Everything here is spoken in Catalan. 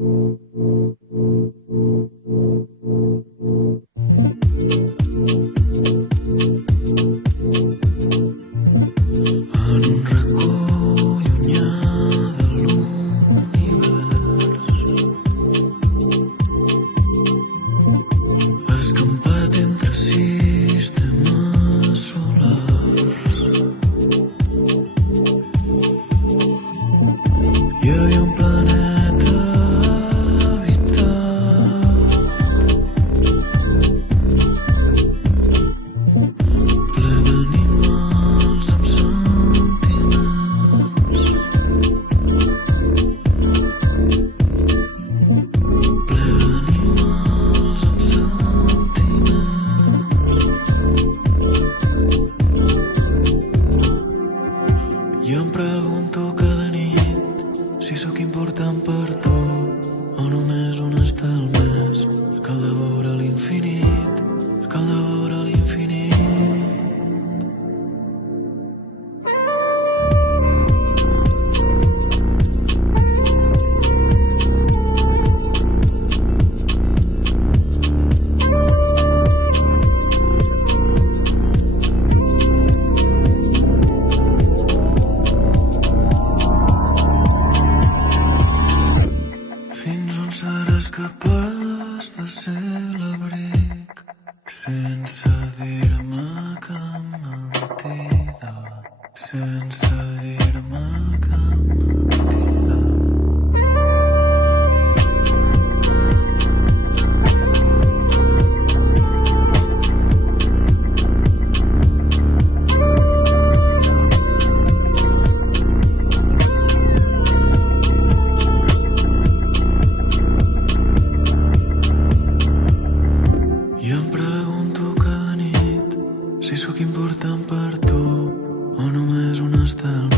En un racó llunyà de l'univers, escampat entre sistemes solars, hi havia un planeta habitat, ple d'animals amb sentiments, ple d'animals amb sentiments. I em pregunto cada nit si sóc important per tu o només un estel més. Cal de veure l'infinit, cal de veure l'infinit. Fins on seràs capaç de ser l'abric sense dir-me cap mentida, sense dir-me cap mentida. I em pregunto cada nit si sóc important per tu o només un estel